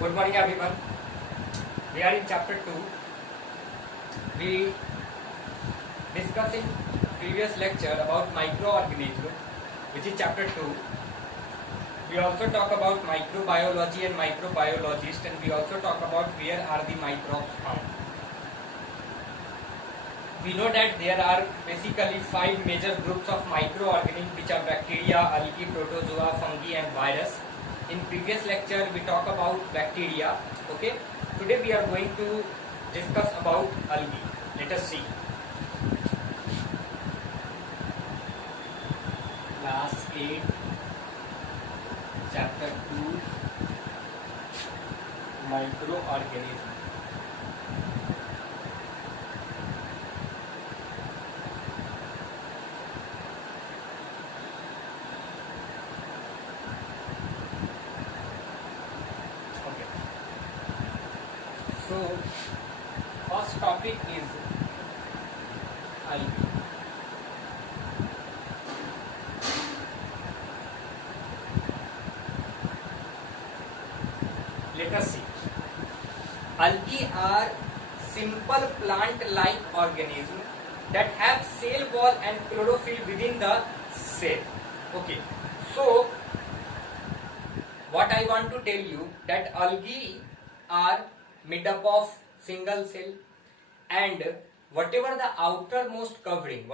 Good morning everyone. We are in chapter 2. We discussed in previous lecture about microorganism, which is chapter 2. We also talk about microbiology and microbiologist, and we also talk about where are the microbes found. We know that there are basically 5 major groups of microorganisms, which are bacteria, algae, protozoa, fungi and virus. In previous lecture we talk about bacteria. Okay, today we are going to discuss about algae. Let us see. Class 8 chapter 2 microorganism. So, first topic is algae. Let us see. Algae are simple plant-like organisms that have cell wall and chlorophyll within the cell. Okay. So, what I want to tell you that algae are made up of single cell, and whatever the outermost covering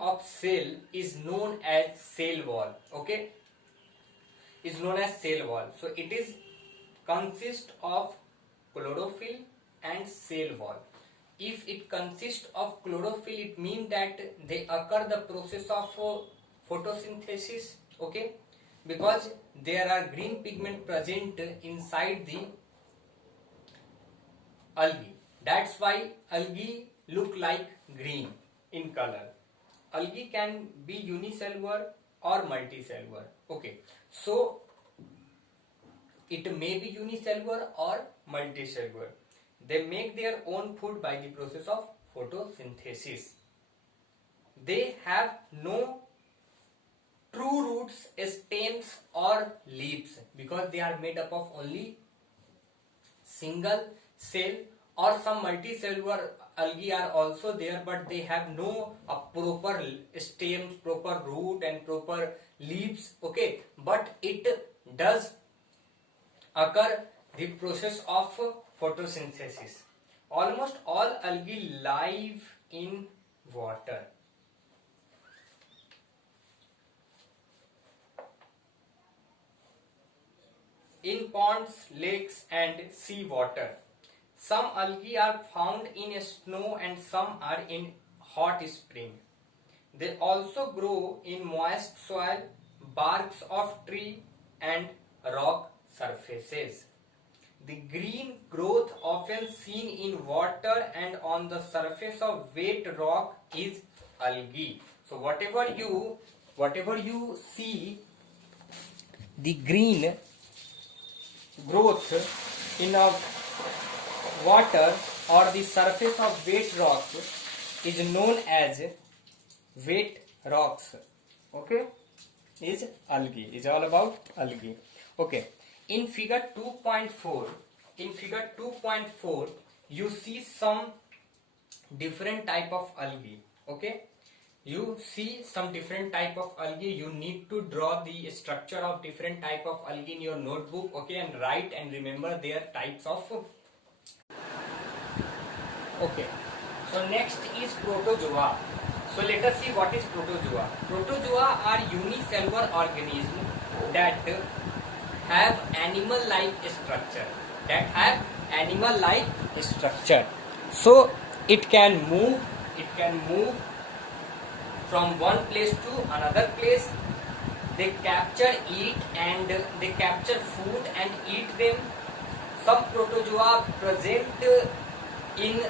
of cell is known as cell wall. Okay, is known as cell wall. So it is consist of chlorophyll and cell wall. If it consists of chlorophyll, it means that they occur the process of photosynthesis. Okay, because there are green pigment present inside the algae. That's why algae look like green in color. Algae can be unicellular or multicellular. Okay, so it may be unicellular or multicellular. They make their own food by the process of photosynthesis. They have no true roots, stems or leaves because they are made up of only single cell, or some multicellular algae are also there, but they have no proper stems, proper root and proper leaves. Okay, but it does occur the process of photosynthesis. Almost all algae live in water. In ponds, lakes and sea water. Some algae are found in snow and some are in hot spring. They also grow in moist soil, barks of tree and rock surfaces. The green growth often seen in water and on the surface of wet rock is algae. So whatever you see the green growth in a water or the surface of wet rock is known as wet rocks. Okay, is algae, is all about algae. Okay, in figure 2.4 you see some different type of algae. Okay, you see some different type of algae. You need to draw the structure of different type of algae in your notebook. Okay, and write and remember their types of. Okay, so next is protozoa. So let us see what is protozoa. Protozoa are unicellular organisms that have animal-like structure. So it can move from one place to another place. They capture, eat and they capture food and eat them. Some protozoa present in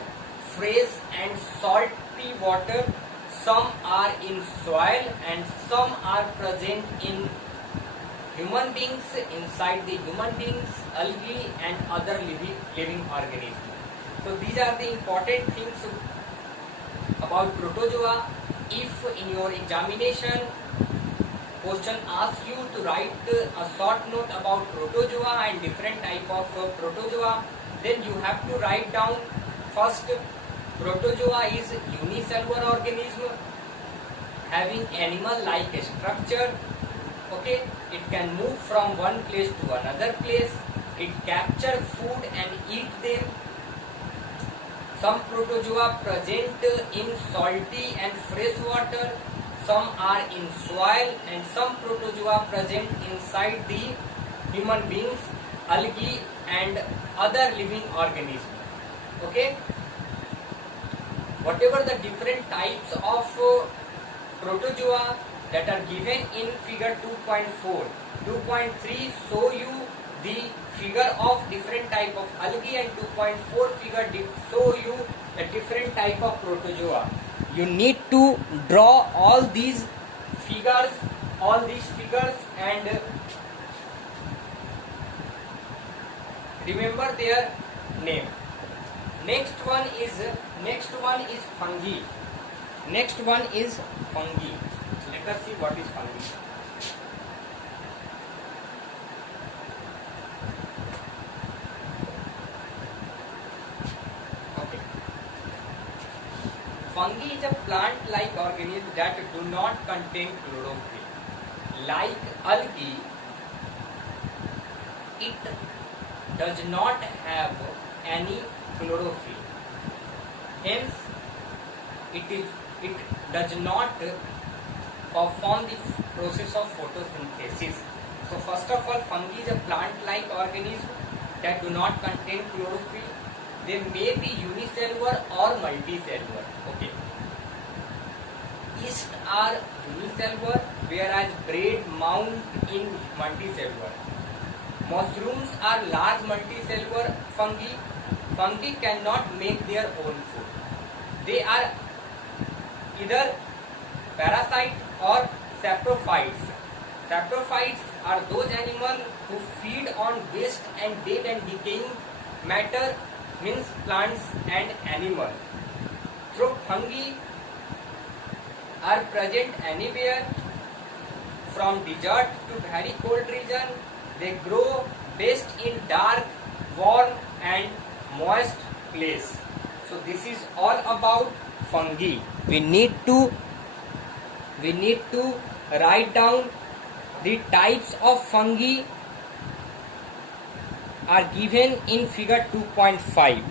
fresh and salty water. Some are in soil and some are present in human beings, inside the human beings, algae and other living organisms. So these are the important things about protozoa. If in your examination question asks you to write a short note about protozoa and different type of protozoa, then you have to write down first, protozoa is unicellular organism having animal-like structure. Okay, it can move from one place to another place. It capture food and eat them. Some protozoa present in salty and fresh water. Some are in soil, and some protozoa present inside the human beings, algae and other living organisms. Okay, whatever the different types of protozoa that are given in figure 2.4, 2.3 show you the figure of different type of algae, and 2.4 figure show you the different type of protozoa. You need to draw all these figures, and remember their name. Next one is fungi. Next one is fungi. Let us see what is fungi. Okay. Fungi is a plant-like organism that do not contain chlorophyll. Like algae, it does not have any chlorophyll. Hence, it does not perform the process of photosynthesis. So first of all, fungi is a plant-like organism that do not contain chlorophyll. They may be unicellular or multicellular. Okay. Yeast are unicellular, whereas bread mound in multicellular. Mushrooms are large multicellular fungi. Fungi cannot make their own food. They are either parasite or saprophytes. Saprophytes are those animals who feed on waste and dead and decaying matter, means plants and animals. So fungi are present anywhere from desert to very cold region. They grow best in dark, warm and moist place. So this is all about fungi. We need to write down the types of fungi are given in figure 2.5.